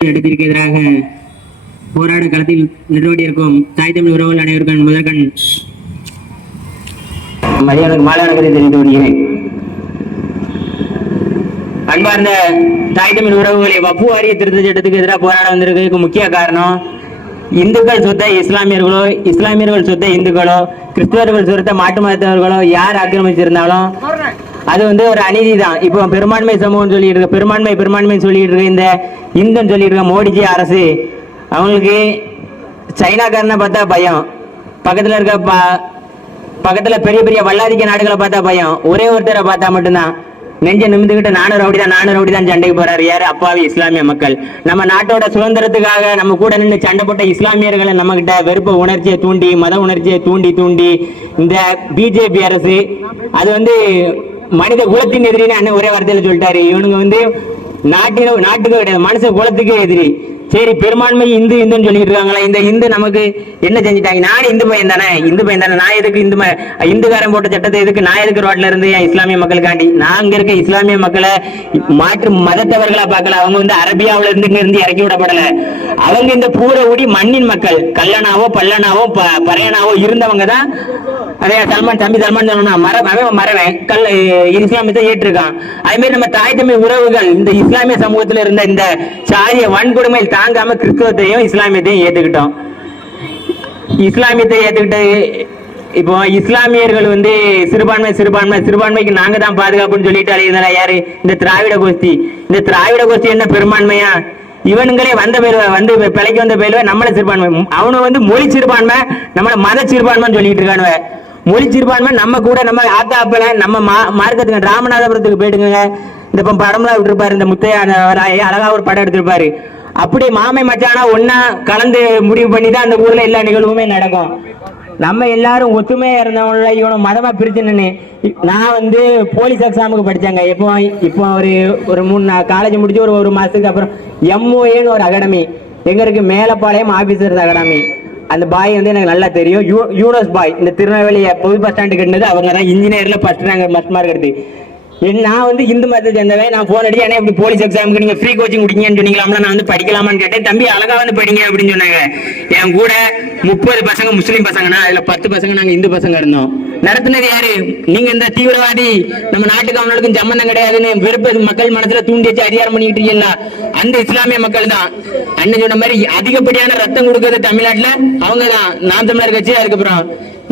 இடத்திற்கு எதிராக போராட களத்தில் நிறுவடி இருக்கும் தாய் தமிழ் உறவுகள் அனைவருக்கும் முதற்கண் மரியாதைக்கு மாலை வணக்கத்தை தெரிவித்து கொள்கிறேன். அன்பார்ந்த தாய் தமிழ் உறவுகளை வப்பு வாரிய திருத்த சட்டத்துக்கு எதிராக போராட வந்திருக்கிறதுக்கு முக்கிய காரணம் இந்துக்கள் சொத்த இஸ்லாமியர்களோ இஸ்லாமியர்கள் சொத்த இந்துக்களோ கிறிஸ்தவர்கள் சொத்த மாட்டு மதத்தவர்களோ யார் ஆக்கிரமிச்சிருந்தாலும் அது வந்து ஒரு அநீதி தான் இப்போ பெரும்பான்மை சமூகம் சொல்லிட்டு இருக்க பெரும்பான்மை பெரும்பான்மை சொல்லிட்டு இருக்க இந்த இந்துன்னு சொல்லிட்டு இருக்க மோடிஜி அரசு. அவங்களுக்கு சைனாக்காரனை பார்த்தா பயம். பக்கத்தில் இருக்க ப பக்கத்தில் பெரிய பெரிய வல்லாதிக்க நாடுகளை பார்த்தா பயம். ஒரே ஒருத்தரை பார்த்தா மட்டும்தான். நெஞ்ச நிமிந்துகிட்டு நானூறு அப்படி தான் நானூறு ரவுடி தான் சண்டைக்கு போறாரு. யாரு? அப்பாவி இஸ்லாமிய மக்கள். நம்ம நாட்டோட சுதந்திரத்துக்காக நம்ம கூட நின்று சண்டை போட்ட இஸ்லாமியர்களை நம்ம கிட்ட வெறுப்பு உணர்ச்சியை தூண்டி மத உணர்ச்சியை தூண்டி தூண்டி இந்த பிஜேபி அரசு அது வந்து மனித குலத்தின் எதிரின்னு அண்ணன் ஒரே வார்த்தையில சொல்லிட்டாரு. இவனுங்க வந்து நாட்டின நாட்டுக்கு கிடையாது மனுஷ குலத்துக்கே எதிரி. சரி பெரும்பான்மை இந்து இந்துன்னு சொல்லிட்டு இருக்காங்களா இந்த இந்து நமக்கு என்ன செஞ்சுட்டாங்க? நானும் இந்து பையன் தானே? இந்து பையன் தானே? நான் எதுக்கு இந்து இந்துக்காரன் போட்ட சட்டத்தை எதுக்கு நான் எதுக்கு ரோட்ல இருந்து என் இஸ்லாமிய மக்களுக்காண்டி? நான் அங்க இருக்க இஸ்லாமிய மக்களை மாற்று மதத்தவர்களா பார்க்கல. அவங்க வந்து அரபியாவுல இருந்து இங்க இருந்து இறக்கி விடப்படல. அவங்க இந்த பூரவுடி மண்ணின் மக்கள் கல்லனாவோ பல்லனாவோ ப- பறையனாவோ இருந்தவங்க தான் அதே சல்மான் தம்பி சல்மான் சொல்லணும் மறவன் கல் இஸ்லாமியத்தை ஏற்றிருக்கான். அதே மாதிரி நம்ம தாய் தம்பி உறவுகள் இந்த இஸ்லாமிய சமூகத்துல இருந்த இந்த சாரிய வன்கொடுமை தாங்காம கிறிஸ்தவத்தையும் இஸ்லாமியத்தையும் ஏத்துக்கிட்டோம். இஸ்லாமியத்தை ஏத்துக்கிட்டு இப்போ இஸ்லாமியர்கள் வந்து சிறுபான்மை சிறுபான்மை சிறுபான்மைக்கு நாங்க தான் பாதுகாப்புன்னு சொல்லிட்டு அழைக்கிறதா யாரு? இந்த திராவிட கோஷ்டி. இந்த திராவிட கோஷ்டி என்ன பெரும்பான்மையா? இவனுங்களே வந்த பேர் வந்து பிழைக்கு வந்த பேருவ நம்மள சிறுபான்மை. அவனு வந்து மொழி சிறுபான்மை நம்மள மத சிறுபான்மைன்னு சொல்லிட்டு இருக்கானுவ. மொழி சிறுபான்மை நம்ம கூட நம்ம ஆத்தா அப்பல நம்ம மா- மார்க்கத்துக்கு ராமநாதபுரத்துக்கு போயிடுங்க இந்த படம்லாம் விட்டுருப்பாரு இந்த முத்தையா அழகா ஒரு படம் எடுத்திருப்பாரு. அப்படி மாமை மச்சானா ஒன்னா கலந்து முடிவு பண்ணி தான் அந்த ஊர்ல எல்லா நிகழ்வுமே நடக்கும். நம்ம எல்லாரும் ஒத்துமையா இருந்தவங்கள இவனை மதமா பிரிச்சு நான் வந்து போலீஸ் எக்ஸாமுக்கு படிச்சாங்க. இப்போ இப்போ ஒரு ஒரு மூணு காலேஜ் முடிச்சு ஒரு ஒரு மாசத்துக்கு அப்புறம் எம்ஓஏன்னு ஒரு அகாடமி எங்க இருக்கு? மேலப்பாளையம் ஆபீசர்ஸ் அகாடமி அந்த பாய் வந்து எனக்கு நல்லா தெரியும். யூ யூனஸ் பாய் இந்த திருநெல்வேலி புது பஸ் ஸ்டாண்டு கட்டினது அவங்க தான் இன்ஜினியர்ல ஃபர்ஸ்ட் நாங்கள் ஃபஸ்ட் மார்க் எடுத்து. நான் வந்து இந்து மதத்தை சேர்ந்தவன். நான் போன் அடிச்சு இப்படி போலீஸ் எக்ஸாமுக்கு நீங்க ஃப்ரீ கோச்சிங் குடிங்கன்னு சொன்னீங்களாம்ல நான் வந்து படிக்கலாமான்னு கேட்டேன். தம்பி அழகா வந்து படிங்க அப்படின்னு சொன்னாங்க. என் கூட முப்பது பசங்க முஸ்லீம் பசங்கனா அதுல பத்து பசங்க நாங்க இந்து பசங்க இருந்தோம். நடத்தினது யாரு? நீங்க இந்த தீவிரவாதி. நம்ம நாட்டுக்கு அவனுக்கும் சம்பந்தம் கிடையாதுன்னு வெறுப்பு மக்கள் மனசுல தூண்டி வச்சு அதிகாரம் பண்ணிட்டு இருக்கீங்களா அந்த இஸ்லாமிய மக்கள் தான். அண்ணன் சொன்ன மாதிரி அதிகப்படியான ரத்தம் கொடுக்கறது தமிழ்நாட்டுல அவங்க தான் நாம் தமிழர் கட்சியா அதுக்கப்புறம்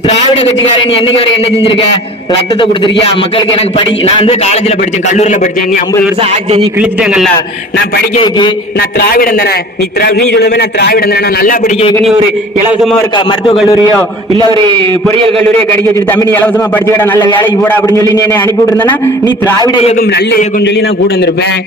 திராவிட கட்சிக்காரன் நீ என்னைக்கு வரை என்ன செஞ்சிருக்க? ரத்தத்தை கொடுத்துருக்கியா? மக்களுக்கு எனக்கு படி நான் வந்து காலேஜ்ல படிச்சேன் கல்லூரியில படிச்சேன். நீ ஐம்பது வருஷம் ஆட்சி செஞ்சு கிழிச்சிட்டேங்கல்ல? நான் படிக்க வைக்கு நான் திராவிடம் தானே? நீ திரா நீ சொல்லுவே நான் திராவிடம் தானே? நான் நல்லா படிக்க வைக்க நீ ஒரு இலவசமா ஒரு மருத்துவ கல்லூரியோ இல்ல ஒரு பொறியியல் கல்லூரியோ கடிக்க வச்சுட்டு தமிழ் நீ இலவசமா படிச்சுக்கடா நல்ல வேலைக்கு போடா அப்படின்னு சொல்லி நீ என்னை அனுப்பி விட்டுருந்தேன்னா நீ திராவிட இயக்கம் நல்ல இயக்கம்னு சொல்லி நான் கூட வந்திருப்பேன்.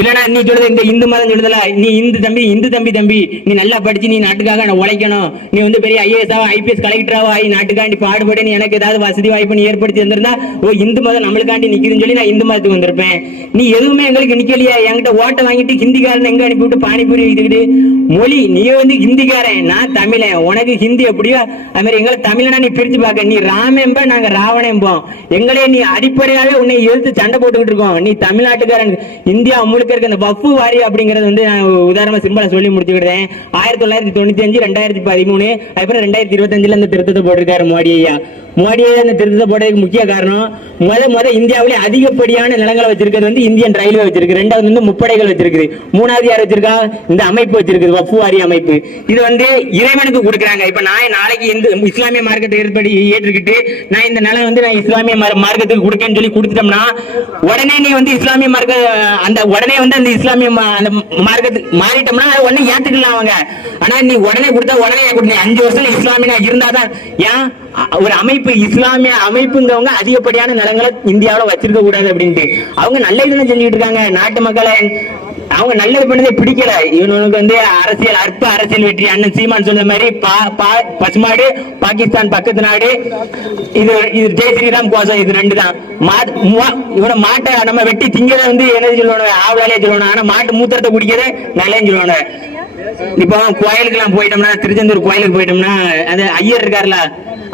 இல்லனா நீ சொல்றது இந்த இந்து மதம் சொல்றதுல நீ இந்து தம்பி இந்து தம்பி தம்பி நீ நல்லா படிச்சு நீ நாட்டுக்காக நான் உழைக்கணும். நீ வந்து பெரிய ஐஏஎஸ் ஆவோ ஐபிஎஸ் கலெக்டராவோ ஆகி நாட்டுக்காண்டி பாடுபட நீ எனக்கு ஏதாவது வசதி வாய்ப்பு நீ ஏற்படுத்தி வந்திருந்தா ஓ இந்து மதம் நம்மளுக்காண்டி நிக்குதுன்னு சொல்லி நான் இந்து மதத்துக்கு வந்திருப்பேன். நீ எதுவுமே எங்களுக்கு நிக்கலையா என்கிட்ட ஓட்டை வாங்கிட்டு ஹிந்திக்காரன் எங்க அனுப்பி விட்டு பானிபூரி இதுக்கிட்டு மொழி நீ வந்து ஹிந்திக்காரன் நான் தமிழன். உனக்கு ஹிந்தி எப்படியோ? அது மாதிரி எங்களை தமிழனா நீ பிரிச்சு பார்க்க. நீ ராமேம்ப நாங்க ராவணேம்போம் எங்களே நீ அடிப்படையாவே உன்னை எதிர்த்து சண்டை போட்டுக்கிட்டு இருக்கோம். நீ தமிழ்நாட்டுக்காரன் இந்தியா முழுக்க இருக்க இந்த வஃபு வாரி அப்படிங்கறது வந்து நான் உதாரணமா சிம்பிளா சொல்லி முடிச்சுக்கிட்டேன். ஆயிரத்தி தொள்ளாயிரத்தி தொண்ணூத்தி அஞ்சு ரெண்டாயிரத்தி பதிமூணு அதுக்கப்புறம் ரெண்டாயிரத்தி இருபத்தஞ்சுல அந்த திருத்தத்தை போட்டிருக்காரு மோடி ஐயா. மோடியை அந்த திருத்தத்தை போடுறதுக்கு முக்கிய காரணம் முத முத இந்தியாவிலே அதிகப்படியான நிலங்களை வச்சிருக்கிறது வந்து இந்தியன் ரயில்வே வச்சிருக்கு. ரெண்டாவது வந்து முப்படைகள் வச்சிருக்குது. மூணாவது யார் வச்சிருக்கா? இந்த அமைப்பு வச்சிருக்குது வஃபு வாரி அமைப்பு. இது வந்து இறைவனுக்கு கொடுக்குறாங்க. இப்ப நான் நாளைக்கு இந்த இஸ்லாமிய மார்க்கத்தை ஏற்படி ஏற்றுக்கிட்டு நான் இந்த நிலம் வந்து நான் இஸ்லாமிய மார்க்கத்துக்கு கொடுக்கேன்னு சொல்லி கொடுத்துட்டோம்னா உடனே நீ வந்து இஸ்லாமிய மார்க்க அந்த உடனே வந்து அந்த இஸ்லாமிய அந்த மார்க்கத்துக்கு மாறிட்டோம்னா அதை உடனே ஏத்துக்கலாம் அவங்க. ஆனா நீ உடனே கொடுத்தா உடனே கொடுங்க அஞ்சு வருஷம் இஸ்லாமியா இருந்தாதான் ஏன்? ஒரு அமைப்பு இஸ்லாமிய அமைப்புங்கிறவங்க அதிகப்படியான நிலங்களை இந்தியாவில வச்சிருக்க கூடாது அப்படின்ட்டு. அவங்க நல்ல இதுன்னு செஞ்சுட்டு இருக்காங்க. நாட்டு மக்களை அவங்க நல்லது பண்ணதே பிடிக்கல. இவனுக்கு வந்து அரசியல் அற்ப அரசியல் வெற்றி. அண்ணன் சீமான் சொன்ன மாதிரி பா- பா- பசுமாடு பாகிஸ்தான் பக்கத்து நாடு. இது இது ஜெய் ஸ்ரீராம் கோஷம் இது ரெண்டு தான். இவனை மாட்டை நம்ம வெட்டி திங்கிறத வந்து என்ன சொல்லுவானு ஆவலாலே சொல்லணும் ஆனா மாட்டு மூத்திரத்தை குடிக்கிறத நல்லேன்னு சொல்லுவானு இப்போ கோயிலுக்குலாம் போயிட்டோம்னா திருச்செந்தூர் கோயிலுக்கு போயிட்டோம்னா அந்த ஐயர் இருக்காருல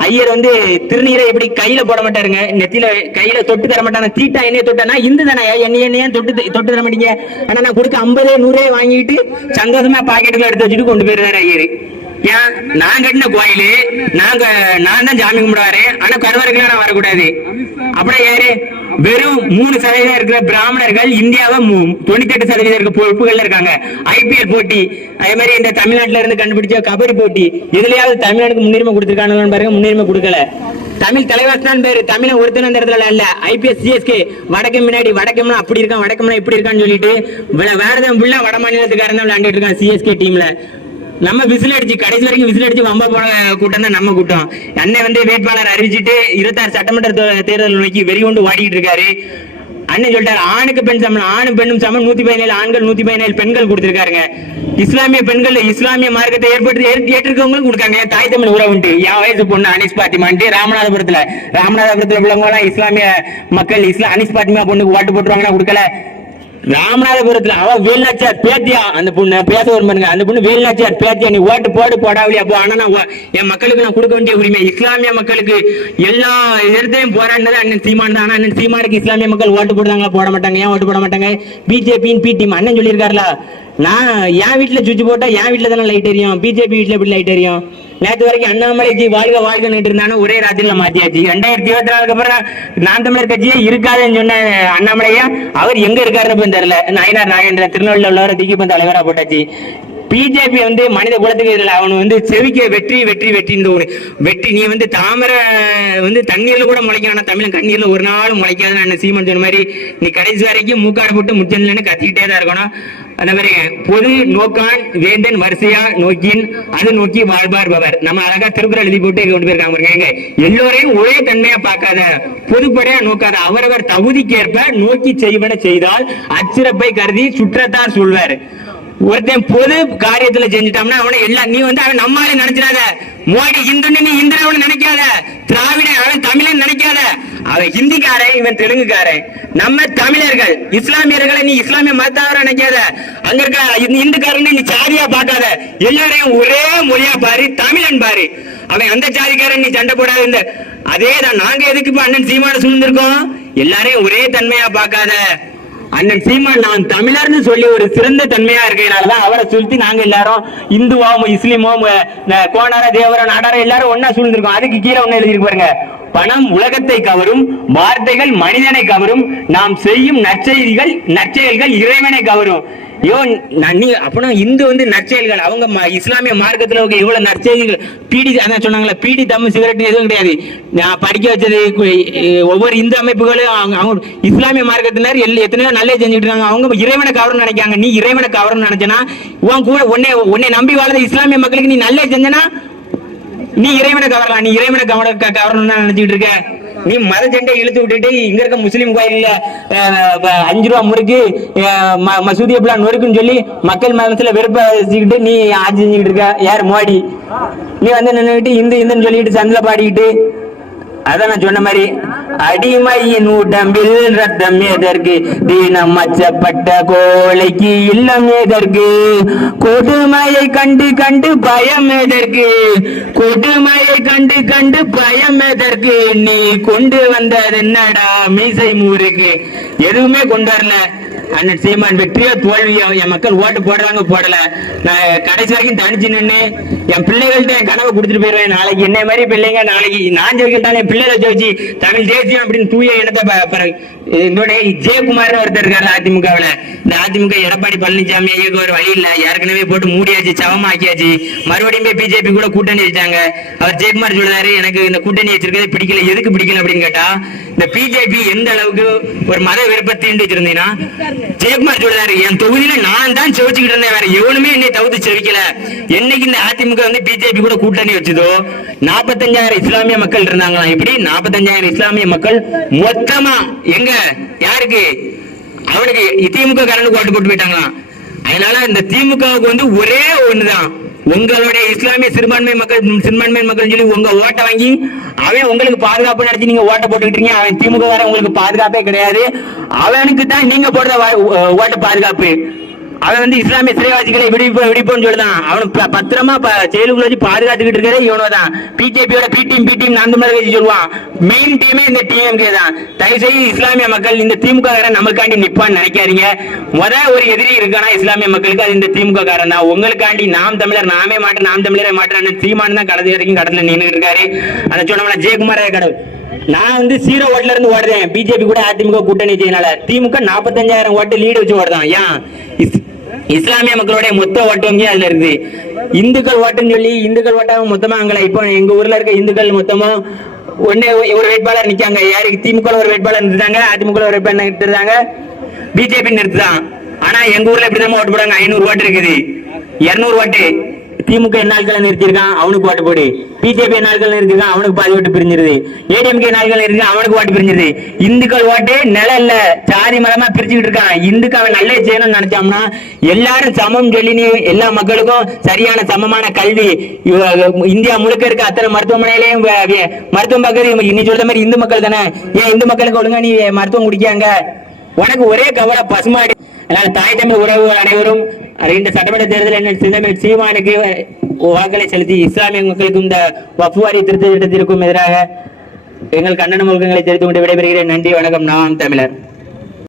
ஐயர் வந்து திருநீரை எப்படி கையில போட மாட்டாருங்க நெத்தியில கையில தொட்டு தர மாட்டாங்க தீட்டா என்னைய தொட்டானா இந்து தானே என்னைய என்னைய தொட்டு தொட்டு தர மாட்டீங்க? ஆனா நான் கொடுக்க ஐம்பதே நூறே வாங்கிட்டு சந்தோஷமா பாக்கெட்டுக்குள்ள எடுத்து வச்சுட்டு கொண்டு போயிருந்தாரு ஐயர். ஏன் நான் கட்டின கோயிலு நாங்க நான் தான் ஜாமி கும்பிடுவாரு ஆனா கருவறைக்கெல்லாம் நான் வரக்கூடாது. அப்படியே யாரு வெறும் மூணு சதவீதம் இருக்கிற பிராமணர்கள் இந்தியாவை தொண்ணூத்தி எட்டு சதவீதம் இருக்க பொறுப்புகள்ல இருக்காங்க. ஐபிஎல் போட்டி அதே மாதிரி இந்த தமிழ்நாட்டுல இருந்து கண்டுபிடிச்ச கபடி போட்டி இதுலயாவது தமிழ்நாட்டுக்கு முன்னுரிமை கொடுத்திருக்கானு பாருங்க முன்னுரிமை கொடுக்கல. தமிழ் தலைவாசனான் தான் பேரு தமிழ ஒருத்தன அந்த இடத்துல இல்ல. ஐபிஎஸ் சிஎஸ்கே வடக்கு முன்னாடி வடக்கம்னா அப்படி இருக்கான் வடக்கம்னா இப்படி இருக்கான்னு சொல்லிட்டு வேற தான் புள்ள வட மாநிலத்துக்காரன் தான் விளையாண்டுட்டு இருக்கான் சிஎஸ்கே டீம்ல நம்ம விசில் அடிச்சு கடைசி வரைக்கும் விசில் அடிச்சு வம்ப போன கூட்டம் தான் நம்ம கூட்டம். அண்ணன் வந்து வேட்பாளர் அறிவிச்சிட்டு இருபத்தாறு சட்டமன்ற தே- தேர்தல் நோக்கி வெறி கொண்டு ஓடிக்கிட்டு இருக்காரு. அண்ணன் சொல்லிட்டாரு ஆணுக்கு பெண் சமம் ஆணும் பெண்ணும் சமம் நூத்தி பதினேழு ஆண்கள் நூத்தி பதினேழு பெண்கள் கொடுத்திருக்காருங்க. இஸ்லாமிய பெண்கள் இஸ்லாமிய மார்க்கத்தை ஏற்படுத்தி ஏற்றிருக்கவங்களும் கொடுக்காங்க. தாய் தமிழ் உறவுண்டு என் வயசு பொண்ணு அனிஸ் பாத்திமான்ட்டு ராமநாதபுரத்துல. ராமநாதபுரத்துல உள்ளவங்க எல்லாம் இஸ்லாமிய மக்கள் இஸ்லாம் அனிஸ் பாத்திமா பொண்ணுக்கு ஓட்டு போட்டுருவாங்கன்னா கொடுக்கல. ராமநாதபுரத்துல அவ வேலுநாச்சியார் பேத்தியா? அந்த பொண்ணு பேச வரும் அந்த பொண்ணு வேலுநாச்சியார் பேத்தியா? நீ ஓட்டு போடு போடாவலியா போ. ஆனா நான் ஓ- என் மக்களுக்கு நான் கொடுக்க வேண்டிய உரிமை. இஸ்லாமிய மக்களுக்கு எல்லா இடத்தையும் போராடினது அண்ணன் சீமான் தான். அண்ணன் சீமானுக்கு இஸ்லாமிய மக்கள் ஓட்டு போடுறாங்களா போட மாட்டாங்க? ஏன் ஓட்டு போட மாட்டாங்க? பிஜேபியின் பி டீம் அண்ணன் சொல்லியிருக்காருல நான் என் வீட்டுல சுவிட்ச் போட்டா என் வீட்டுல தானே லைட் எரியும்? பிஜேபி வீட்டுல எப்படி லைட் எரியும்? நேற்று வரைக்கும் அண்ணாமலைஜி வாழ்க வாழ்க இருந்தானே ஒரே ராத்திரில மாத்தியாச்சு. ரெண்டாயிரத்தி இருபத்தி நாலுக்கு அப்புறம் நான் தமிழர் கட்சியே இருக்காதுன்னு சொன்ன அண்ணாமலையா? அவர் எங்க இருக்காருன்னு தெரியல. நயனார் நாகேந்திர திருநெல்வேலியில் உள்ளவரை தூக்கி தலைவரா போட்டாச்சு. பிஜேபி வந்து மனித குலத்துக்கு இல்லை அவன் வந்து செவிக்க வெற்றி வெற்றி வெற்றின்னு ஒரு வெற்றி நீ வந்து தாமரை வந்து தண்ணீர்ல கூட முளைக்கும் ஆனா தமிழன் கண்ணீர்ல ஒரு நாள் முளைக்காது நான் சீமன் சொன்ன மாதிரி நீ கடைசி வரைக்கும் மூக்காடு போட்டு முச்சன்லன்னு கத்திக்கிட்டே தான் இருக்கணும். அந்த மாதிரி பொது நோக்கான் வேந்தன் வரிசையா நோக்கின் அது நோக்கி வாழ்வார் பவர் நம்ம அழகா திருக்குறள் எழுதி போட்டு கொண்டு போயிருக்காங்க பாருங்க. எல்லோரையும் ஒரே தன்மையா பார்க்காத பொதுப்படையா நோக்காத அவரவர் தகுதிக்கேற்ப நோக்கி செய்வன செய்தால் அச்சிறப்பை கருதி சுற்றத்தார் சொல்வார். ஒருத்தன் பொது காரியத்துல செஞ்சுட்டோம்னா அவனை எல்லாம் நீ வந்து அவன் நம்மாலே நினைச்சிடாத. மோடி இந்துன்னு நீ இந்திரன் அவனை நினைக்காத. திராவிட அவன் தமிழன் நினைக்காத. அவன் ஹிந்திக்காரன் இவன் தெலுங்குக்காரன். நம்ம தமிழர்கள் இஸ்லாமியர்களை நீ இஸ்லாமிய மதத்தவரை நினைக்காத. அங்க இருக்க இந்த நீ சாதியா பார்க்காத. எல்லாரையும் ஒரே மொழியா பாரு தமிழன் பாரு. அவன் அந்த சாதிக்காரன் நீ சண்டை போடாத. இந்த அதே தான் நாங்க எதுக்கு இப்ப அண்ணன் சீமான சூழ்ந்திருக்கோம்? எல்லாரையும் ஒரே தன்மையா பார்க்காத. அண்ணன் சீமான் நான் தமிழர்னு சொல்லி ஒரு சிறந்த தன்மையா இருக்கிறதுனாலதான் அவரை சுத்தி நாங்க எல்லாரும் இந்துவோ முஸ்லீமோ கோணார தேவர நாடார எல்லாரும் ஒன்னா சூழ்ந்திருக்கோம். அதுக்கு கீழே ஒண்ணு எழுதிருக்கு பாருங்க. பணம் உலகத்தை கவரும் வார்த்தைகள் மனிதனை கவரும் நாம் செய்யும் நற்செய்திகள் நற்செயல்கள் இறைவனை கவரும். ஐயோ நீ அப்பனா இந்து வந்து நற்செயல்கள். அவங்க ம- இஸ்லாமிய மார்க்கத்தில் இருக்க இவ்வளோ நற்செய்திகள் பிடி அதான் சொன்னாங்களே பிடி தம்மு சிகரெட் எதுவும் கிடையாது. நான் படிக்க வச்சது ஒவ்வொரு இந்து அமைப்புகளும் அவங்க அவங்க இஸ்லாமிய மார்க்கத்தினர் எல் எத்தனையோ நல்ல செஞ்சுட்டு இருக்காங்க. அவங்க இறைவனை கவரம் நினைக்காங்க. நீ இறைவனை கவரம் நினைச்சனா உன் கூட உன்னை உன்னை நம்பி வாழ்ந்த இஸ்லாமிய மக்களுக்கு நீ நல்லே செஞ்சனா நீ இறைவனை கவரலாம். நீ இறைவனை கவர கவரணும்னு நினைச்சிட்டு இருக்க. நீ மத சண்டை இழுத்து விட்டுட்டு இங்க இருக்க முஸ்லீம் கோயில்ல அஞ்சு ரூபா முறுக்கு ம- மசூதி எப்படிலாம் நொறுக்குன்னு சொல்லி மக்கள் மனசுல வெறுப்ப வச்சுக்கிட்டு நீ ஆட்சி செஞ்சுக்கிட்டு இருக்க. யார் மோடி? நீ வந்து நின்றுக்கிட்டு இந்து இந்துன்னு சொல்லிட்டு சந்தில பாடிக்கிட்டு. அதான் நான் சொன்ன மாதிரி. அடிமையின் உடம்பில் ரத்தம் எதற்கு? தீனம் மச்சப்பட்ட கோழைக்கு இல்லம் எதற்கு? கொடுமையை கண்டு கண்டு பயம் எதற்கு? கொடுமையை கண்டு கண்டு பயம் எதற்கு? நீ கொண்டு வந்தது என்னடா? மீசை மூருக்கு. எதுவுமே கொண்டு வரல. அண்ணன் சீமான் வெற்றியோ தோல்வியோ என் மக்கள் ஓட்டு போடுறாங்க போடல. நான் கடைசி வரைக்கும் தனிச்சு நின்று என் பிள்ளைகள்ட்ட என் கனவை கொடுத்துட்டு போயிருவேன். நாளைக்கு என்ன மாதிரி பிள்ளைங்க நாளைக்கு நான் ஜெயிக்கிட்டாலும் என் பிள்ளைகளை ஜெயிச்சு தமிழ் தேசியம் அப்படின்னு தூய இனத்தை இதோட ஜெயக்குமார்னு ஒருத்தர் இருக்காரு அதிமுகவுல. இந்த அதிமுக எடப்பாடி பழனிசாமி ஐயாக்கு ஒரு வழி இல்லை. ஏற்கனவே போட்டு மூடியாச்சு சவமாக்கியாச்சு. மறுபடியும் போய் பிஜேபி கூட கூட்டணி வச்சாங்க அவர் ஜெயக்குமார் சொல்றாரு எனக்கு இந்த கூட்டணி வச்சிருக்கிறது பிடிக்கல. எதுக்கு பிடிக்கல அப்படின்னு கேட்டா இந்த பிஜேபி எந்த அளவுக்கு ஒரு மத விருப்பத்தின்னு வச்சிருந்தீங்கன்னா ஜெயக்குமார் சொல்றாரு என் தொகுதியில நான் தான் செவிச்சுக்கிட்டு இருந்தேன் வேற எவனுமே என்னை தவிர்த்து செவிக்கல. என்னைக்கு இந்த அதிமுக வந்து பிஜேபி கூட கூட்டணி வச்சதோ நாற்பத்தஞ்சாயிரம் இஸ்லாமிய மக்கள் இருந்தாங்களாம் இப்படி நாற்பத்தஞ்சாயிரம் இஸ்லாமிய மக்கள் மொத்தமா எங்க? யாருக்கு? அவனுக்கு திமுக காரனுக்கு ஓட்டு போட்டு போயிட்டாங்களாம் அதனால இந்த திமுகவுக்கு வந்து ஒரே ஒண்ணுதான். உங்களுடைய இஸ்லாமிய சிறுபான்மை மக்கள் சிறுபான்மை மக்கள் சொல்லி உங்க ஓட்டை வாங்கி அவன் உங்களுக்கு பாதுகாப்பு நடத்தி நீங்க ஓட்டை போட்டுக்கிட்டீங்க. அவன் திமுக வர உங்களுக்கு பாதுகாப்பே கிடையாது. அவனுக்கு தான் நீங்க போடுற வா- பாதுகாப்பு. அவன் வந்து இஸ்லாமிய சிறைவாசிகளை விடுவிப்போம் விடுவிப்போம்னு சொல்லுதான். அவன் பத்திரமா ப- ஜெயிலுக்குள்ள வச்சு பாதுகாத்துக்கிட்டு இருக்கிற இவனோ தான் பிஜேபியோட பி டீம் பி டீம் அந்த மாதிரி வச்சு சொல்லுவான். மெயின் டீமே இந்த டிஎம்கே தான். தயவு செய்து இஸ்லாமிய மக்கள் இந்த திமுக காரன் நமக்காண்டி நிப்பான்னு நினைக்காதீங்க. முத ஒரு எதிரி இருக்கானா இஸ்லாமிய மக்களுக்கு அது இந்த திமுக காரன் தான். உங்களுக்காண்டி நாம் தமிழர் நாமே மாட்டேன் நாம் தமிழரை மாட்டேன் சீமான் தான் கடந்த வரைக்கும் கடத்துல நின்று இருக்காரு. அதை சொன்னோம்னா ஜெயக்குமார் கடவுள். நான் வந்து சீரோ ஓட்டுல இருந்து ஓடுறேன். பிஜேபி கூட அதிமுக கூட்டணி செய்யனால திமுக நாற்பத்தஞ்சாயிரம் ஓட்டு லீடு வச்சு ஓடுதான். ஏன்? இஸ்- இஸ்லாமிய மக்களுடைய மொத்த ஓட்டமே அதுல இருக்குது. இந்துக்கள் ஓட்டுன்னு சொல்லி இந்துக்கள் ஓட்டாம மொத்தமா அங்கே இப்போ எங்க ஊர்ல இருக்க இந்துக்கள் மொத்தமும் ஒன்னே ஒரு வேட்பாளர் நிக்காங்க. யாருக்கு திமுக ஒரு வேட்பாளர் நிறுத்தாங்க அதிமுக ஒரு வேட்பாளர் நிறுத்துறாங்க பிஜேபி நிறுத்துதான். ஆனா எங்க ஊர்ல இப்படிதான் ஓட்டு போடுறாங்க. ஐநூறு ஓட்டு இருக்குது. இருநூறு ஓட்டு. திமுக என்ன ஆட்களை நிறுத்திருக்கான் அவனுக்கு பாட்டு போடு. பிஜேபி என்ன ஆட்கள் நிறுத்திருக்கான் அவனுக்கு பாதி ஓட்டு பிரிஞ்சிருது. ஏடிஎம்கே என்ன ஆட்கள் இருக்கு அவனுக்கு ஓட்டு பிரிஞ்சிருது. இந்துக்கள் ஓட்டு நில இல்ல சாதி மதமா பிரிச்சுக்கிட்டு இருக்கான். இந்துக்கு அவன் நல்ல செய்யணும்னு நினைச்சோம்னா எல்லாரும் சமம் சொல்லி நீ எல்லா மக்களுக்கும் சரியான சமமான கல்வி. இந்தியா முழுக்க இருக்க அத்தனை மருத்துவமனையிலையும் மருத்துவம் பார்க்கறது இன்னைக்கு சொல்ற மாதிரி இந்து மக்கள் தானே? ஏன் இந்து மக்களுக்கு ஒழுங்கா நீ மருத்துவம் குடிக்காங்க உனக்கு ஒரே கவலை பசுமாடி. அதனால் தாய் தமிழ் உறவுகள் அனைவரும் இந்த சட்டமன்ற தேர்தலில் என்ன சிந்தமிழ் சீமானுக்கு வாக்களை செலுத்தி இஸ்லாமிய மக்களுக்கும் இந்த வஃபுவாரி திருத்த திட்டத்திற்கும் எதிராக எங்கள் கண்ணன முழுக்கங்களை தெரிவித்துக் கொண்டு விடைபெறுகிறேன். நன்றி வணக்கம். நான் தமிழர்.